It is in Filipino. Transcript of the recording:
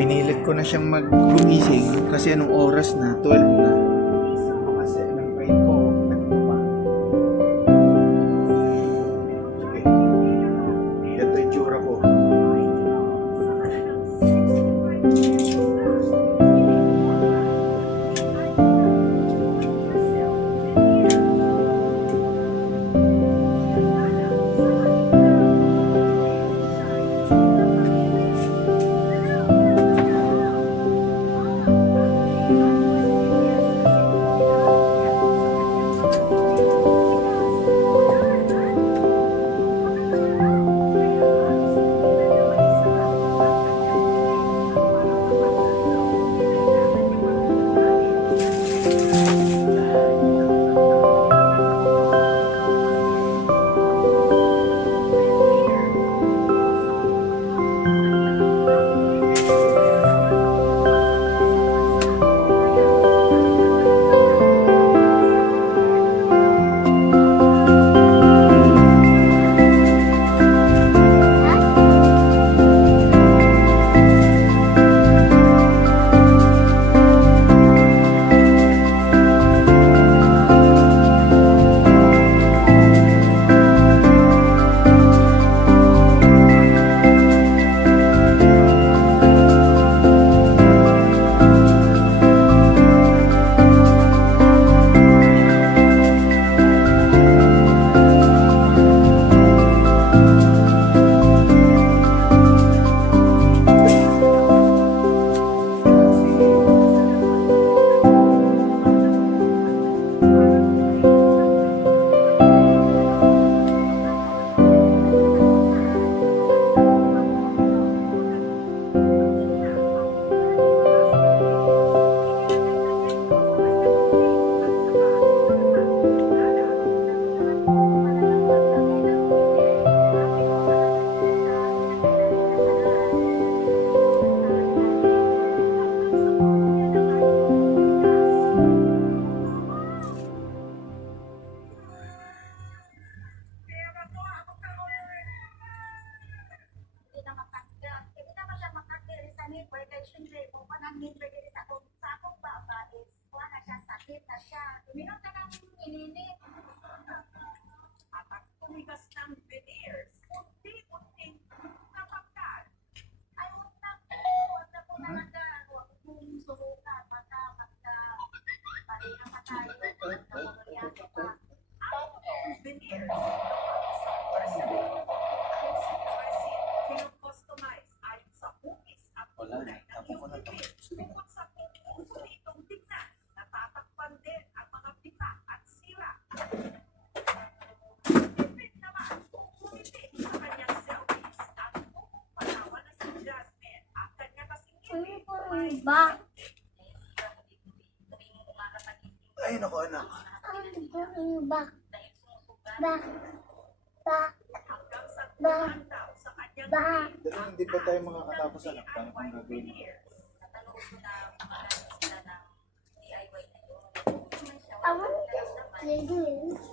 Pinilit ko na siyang gumising kasi anong oras na? 12 na. Kasi ng brain ko, ito pa. Sige. Ito yung tsura ko. Uminom ka ng ininit. At ang tumigas ng veneers, unti-unting kapagkat. Ay, huwag na po talaga. Huwag mong subukan. Baka pareha pa tayo. Nakakuryate pa. Ang veneers, sa porcelain. Ang sinarasin, pinocustomize ayon sa hugis at kulay ng iyong bibig. Bukod sa pupuso itong tignan, natatakpan din ang mga pita at sira. Tipid naman kung kumiti sa kanyang selfies at pumapatawa na si Jasmine at kanya kasing ngiti ay Ay, naku anak. hanggang sa tumaan daw sa kanyang ngiti. Dali, hindi pa tayo makakatapos anak. Paano pang gagawin? Natanong ko na sila ng DIY na yun. I want to